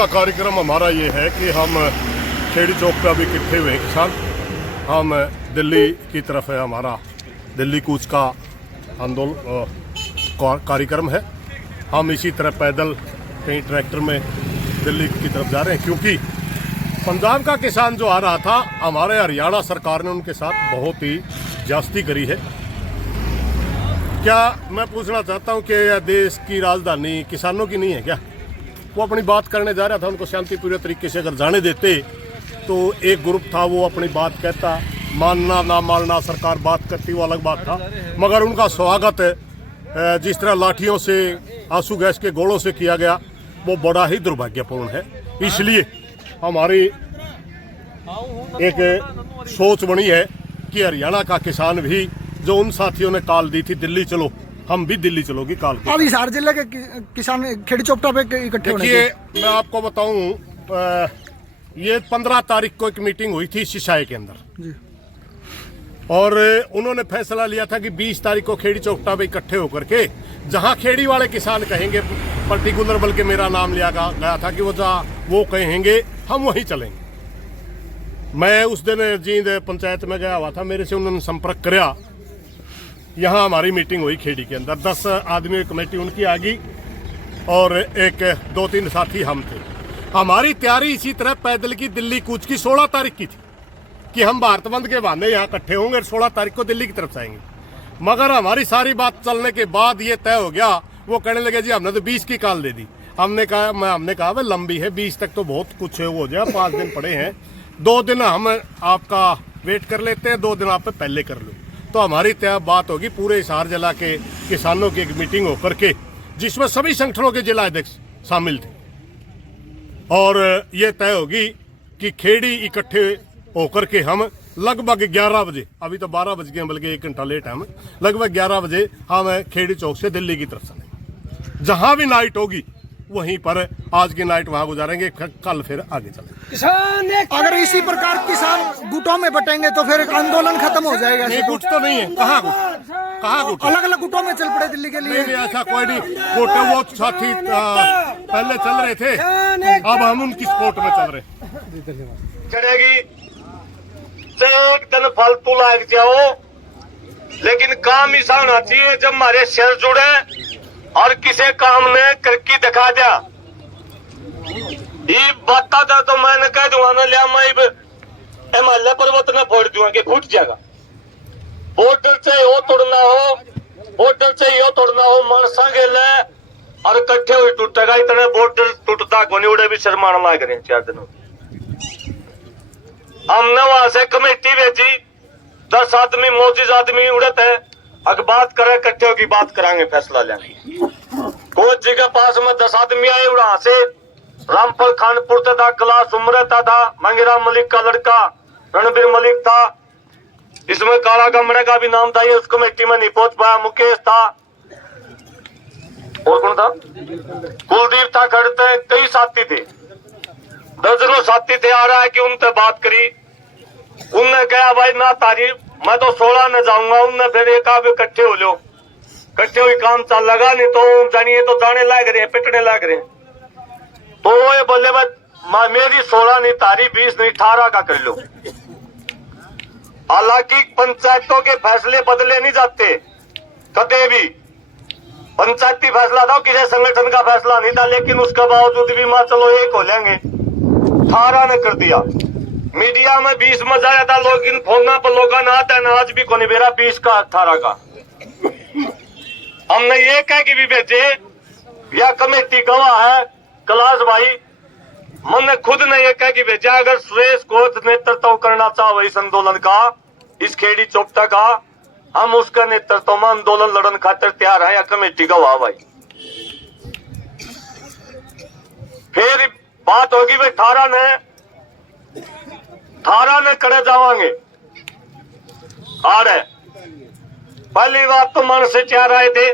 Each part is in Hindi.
का कार्यक्रम हमारा ये है कि हम खेड़ी चौक पे अभी इकट्ठे हुए हैं किसान। हम दिल्ली की तरफ है, हमारा दिल्ली कूच का आंदोलन कार्यक्रम है। हम इसी तरह पैदल कहीं ट्रैक्टर में दिल्ली की तरफ जा रहे हैं, क्योंकि पंजाब का किसान जो आ रहा था, हमारे हरियाणा सरकार ने उनके साथ बहुत ही ज्यादती करी है। क्या मैं पूछना चाहता हूं कि यह देश की राजधानी किसानों की नहीं है क्या? वो अपनी बात करने जा रहा था, उनको शांतिपूर्ण तरीके से अगर जाने देते तो एक ग्रुप था वो अपनी बात कहता, मानना ना मानना सरकार बात करती वो अलग बात था, मगर उनका स्वागत जिस तरह लाठियों से, आंसू गैस के गोलों से किया गया वो बड़ा ही दुर्भाग्यपूर्ण है। इसलिए हमारी एक सोच बनी है कि हरियाणा का किसान भी, जो उन साथियों ने कॉल दी थी दिल्ली चलो, हम भी दिल्ली चलोगी कॉल की। अब हिसार जिले के किसान खेड़ी चौपटा पे इकट्ठे होने देखिए, मैं आपको बताऊं, ये 15 तारीख को एक मीटिंग हुई थी सिसाई के अंदर जी। और उन्होंने फैसला लिया था कि 20 तारीख को खेड़ी चौपटा पे इकट्ठे होकर के जहां खेड़ी वाले किसान कहेंगे, पर्टिकुलर बल्कि मेरा नाम लिया गया था कि वो जहाँ वो कहेंगे हम वहीं चलेंगे। मैं उस दिन जींद पंचायत में गया हुआ था, मेरे से उन्होंने संपर्क किया। यहाँ हमारी मीटिंग हुई खेड़ी के अंदर, 10 आदमी कमेटी उनकी आ गई और एक 2-3 साथी हम थे। हमारी तैयारी इसी तरह पैदल की दिल्ली कूच की 16 तारीख की थी कि हम भारत बंद के बहाने यहाँ इकट्ठे होंगे, 16 तारीख को दिल्ली की तरफ जाएंगे। मगर हमारी सारी बात चलने के बाद ये तय हो गया, वो कहने लगे जी हमने तो 20 की कॉल दे दी। हमने कहा भाई लंबी है, 20 तक तो बहुत कुछ हो जाए, 5 दिन पड़े हैं, 2 दिन हम आपका वेट कर लेते हैं, 2 दिन आप पहले कर लो। तो हमारी तय बात होगी, पूरे हिसार जिला के किसानों की एक मीटिंग होकर के, जिसमें सभी संगठनों के जिला अध्यक्ष शामिल थे, और ये तय होगी कि खेड़ी इकट्ठे होकर के हम लगभग 11 बजे, अभी तो 12 बज गए बल्कि 1 घंटा लेट है, हम लगभग 11 बजे हम खेड़ी चौक से दिल्ली की तरफ चलेंगे। जहां भी नाइट होगी वहीं पर आज की नाइट वहां गुजारेंगे, कल फिर आगे चलेंगे। अगर इसी प्रकार किसान गुटों में बटेंगे तो फिर आंदोलन खत्म हो जाएगा। नहीं, गुट तो नहीं है, कहाँ गुट? अलग अलग गुटों में चल पड़े दिल्ली के लिए। नहीं, ऐसा कोई नहीं। गुट वो साथी पहले चल रहे थे, अब हम उनकी सपोर्ट में चल रहे। चढ़ेगी एक दिन फालतू लाग जाओ, लेकिन काम ऐसा होना चाहिए जब हमारे सिर जुड़े और किसी काम ने करके दिखा दिया। ये बता था तो मैंने कह दूंगा ना, लिया मैं हिमालय पर्वत ने फोड़ दूंगा कि फूट जाएगा। बॉर्डर चाहिए हो तोड़ना हो, बॉर्डर चाहिए हो तोड़ना हो, मानसा गेले और इकट्ठे हुए टूटेगा। इतने बॉर्डर टूटता कोनी, उड़े भी शर्माने लग रहे हैं 4 दिनों। हमने वहां से कमेटी भेजी, 10 आदमी मोजिज आदमी उड़ते हैं, अगर बात करें इकट्ठे होगी बात कराएंगे, फैसला लेंगे। कोच जी के पास में 10 आदमी आए, वहां से रामफल खानपुर था, क्लास उमरता था, मंगेराम मलिक का लड़का रणबीर मलिक था, इसमें काला गमड़े का भी नाम था, ये उस कमेटी में नहीं पहुंच पाया। मुकेश था, और कौन था, कुलदीप था, खड़ते कई साथी थे, दर्जनों साथी थे। आ रहा है कि उनसे बात करी, उनने कहा भाई ना तारीफ, मैं तो 16 न जाऊंगा। उनने फिर एक आप इकट्ठे हो लो, इकट्ठे हुई काम चल लगा, नहीं तो जानिए तो जाने लग रहे हैं, पिटने लग रहे हैं। तो वो ये बोले भाई मेरी 16 नहीं तारीफ, 20 नहीं 18 का कर लो। हालांकि पंचायतों के फैसले बदले नहीं जाते कदे भी, पंचायती फैसला था, किसी संगठन का फैसला नहीं था, लेकिन उसके बावजूद भी मां चलो एक हो लेंगे, 18 ने कर दिया। मीडिया में 20 में जाया था, लेकिन फोन पर लोग आता है ना, आज भी कोनी बेरा 20 का 18 का। हमने ये कह के भी भेजे, या कमेटी गवाह है कैलाश भाई, मैंने खुद ने ये कह के भेजा, अगर सुरेश को नेतृत्व करना चाहो इस आंदोलन का, इस खेड़ी चौपटा का, हम उसका नेतृत्व में आंदोलन लड़न खातिर तैयार है, या कमेटी गवाह भाई। फिर बात होगी भाई 18 ने करे जावांगे आ रहे। पहली बात तो मानसे चार आए थे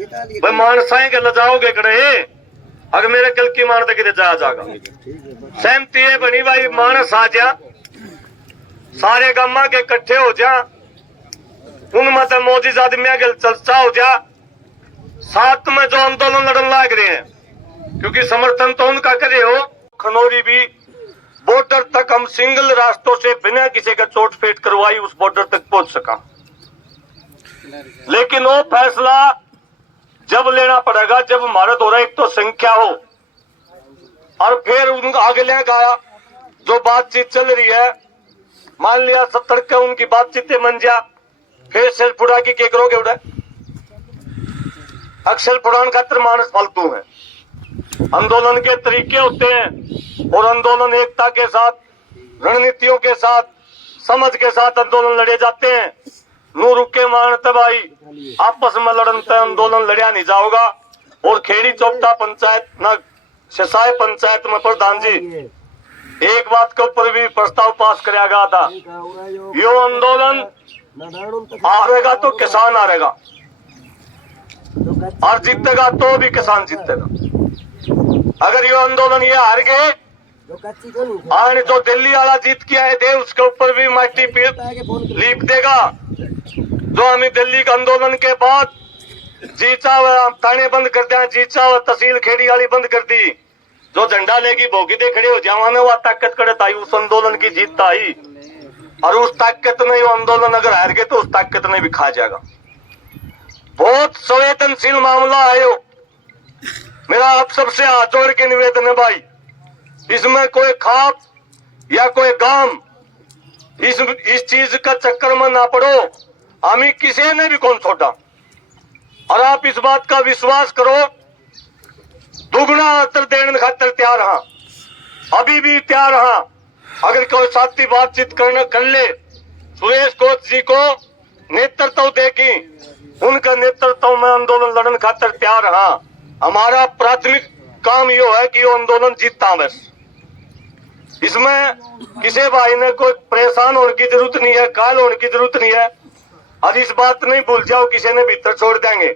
भाई, मानसाएं के लजाओगे करे, अगर मेरे कल की मान तक जाया जाएगा। सहमति है बनी भाई, मानस आ जा, सारे गामा के इकट्ठे हो जा, उनमें से मोदी आदमिया के चर्चा हो जा, साथ में जो आंदोलन लड़न लग रहे हैं क्योंकि समर्थन तो उनका करे हो। खनौरी भी बॉर्डर तक हम सिंगल रास्तों से बिना किसी का चोट फेट करवाई उस बॉर्डर तक पहुंच सका, लेकिन वो फैसला जब लेना पड़ेगा जब हमारा दौरा एक तो संख्या हो और फिर उन अगले का जो बातचीत चल रही है, मान लिया 70 के उनकी बातचीत मन जा, फिर सिर फुड़ा के करोगे उड़ा अक्षर पुराण खातर मानस फालतू है। आंदोलन के तरीके होते हैं और आंदोलन एकता के साथ, रणनीतियों के साथ, समझ के साथ आंदोलन लड़े जाते हैं। नू रुके मानते भाई आपस में लड़नते आंदोलन लड़िया नहीं जाओगा। और खेड़ी चौपटा पंचायत न सिसाई पंचायत में प्रधान जी एक बात के ऊपर भी प्रस्ताव पास कराया गया था, यो आंदोलन हारेगा तो किसान हारेगा और जीतेगा तो भी किसान जीतेगा। अगर ये आंदोलन ये हार गए और जो दिल्ली वाला जीत के आए थे उसके ऊपर भी माटी लीप देगा। जो हमें दिल्ली के आंदोलन के बाद जीचा थाने बंद कर दिया, जीचा तहसील खेड़ी वाली बंद कर दी, जो झंडा लेगी भोगी दे खड़े हो जावाने वो ताकत करे ताई उस आंदोलन की जीत आई। और उस ताकत ने वो आंदोलन अगर हार गए तो उस ताकत ने भी खा जाएगा। बहुत संवेदनशील मामला है यो। मेरा आप सबसे हाथ जोड़ के निवेदन है भाई, इसमें कोई खाप या कोई गाम इस चीज का चक्कर में ना पड़ो। हमें किसी ने भी कौन छोड़ा और आप इस बात का विश्वास करो, दुगना असर देने खातर तैयार हाँ, अभी भी तैयार हाँ। अगर कोई साथी बातचीत कर ले, सुरेश कोच जी को नेतृत्व देखी, उनका नेतृत्व में आंदोलन लड़ने खातर तैयार हाँ। हमारा प्राथमिक काम यो है कि वो आंदोलन जीतता। बस इसमें किसी भाई ने कोई परेशान होने की जरूरत नहीं है, काल होने की जरूरत नहीं है। और इस बात नहीं भूल जाओ किसी ने भीतर छोड़ देंगे।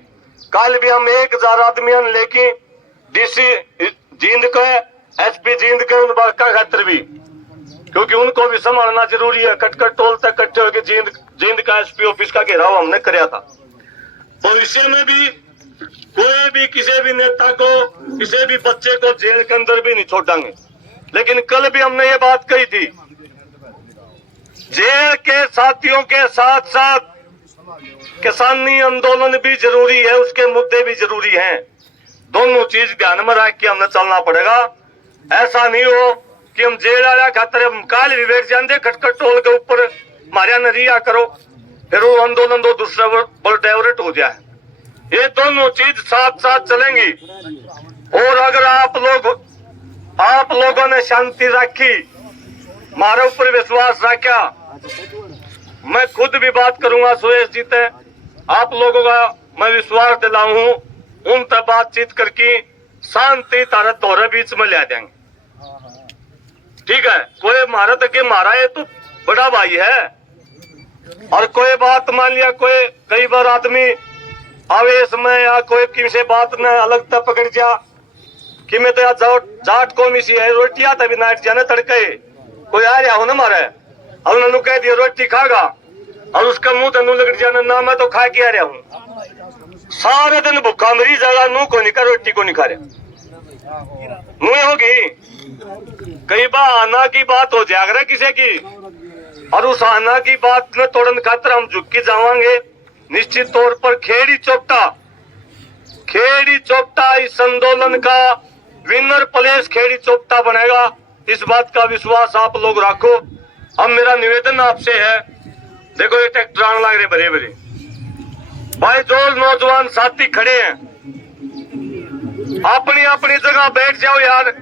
कल भी हम 1000 आदमी लेके डीसी जींद के एसपी जींद के उन बाका खातर भी, क्योंकि उनको भी संभालना जरूरी है। कटकट टोल तक इकट्ठे होकर जींद का एसपी ऑफिस का घेराव हमने कराया था। भविष्य में भी कोई भी किसी भी नेता को, किसी भी बच्चे को जेल के अंदर भी नहीं छोड़ेंगे। लेकिन कल भी हमने ये बात कही थी, जेल के साथियों के साथ साथ किसानी आंदोलन भी जरूरी है, उसके मुद्दे भी जरूरी हैं। दोनों चीज ध्यान में रख के हमने चलना पड़ेगा। ऐसा नहीं हो कि हम जेल आया खातर हम काल भी बैठ जाते खटखट टोल के ऊपर मारिया न रिया करो, फिर वो आंदोलन दो दूसरा बल डाइवर्ट हो जाए। ये दोनों चीज साथ साथ चलेंगी। और अगर आप लोगों ने शांति रखी, हमारे ऊपर विश्वास रखा, मैं खुद भी बात करूंगा सुरेश जी से, आप लोगों का मैं विश्वास दिलाऊं, उन तक बातचीत करके शांति तारा तोरे बीच में ले देंगे। ठीक है, कोई मारा तक मारा है तो बड़ा भाई है। और कोई बात मान लिया, कोई कई बार आदमी आवेश में या कोई किसी बात ने अलग तक पकड़ जा कि मैं तो यार जाट को मिसी है, रोटियां तभी नाइट जाने तड़के कोई आ रहा हो ना मारे, और उन्होंने कह दिया रोटी खागा और उसका मुंह तनु लग जाना ना, मैं तो खा के आ रहा हूँ। सारे दिन भूखा मरी जाएगा, नू को नहीं खा, रोटी को नहीं खा रहा, मुँह होगी। कई बार आना की बात हो जाएगा किसी की, और उस आना की बात में तोड़न खातर हम झुक के जावांगे। निश्चित तौर पर खेड़ी चौपटा इस आंदोलन का विनर प्लेस खेड़ी चौपटा बनेगा, इस बात का विश्वास आप लोग रखो। अब मेरा निवेदन आपसे है, देखो ये ट्रैक्टर आने लग रहे बड़े बड़े भाई, जो नौजवान साथी खड़े हैं अपनी अपनी जगह बैठ जाओ यार।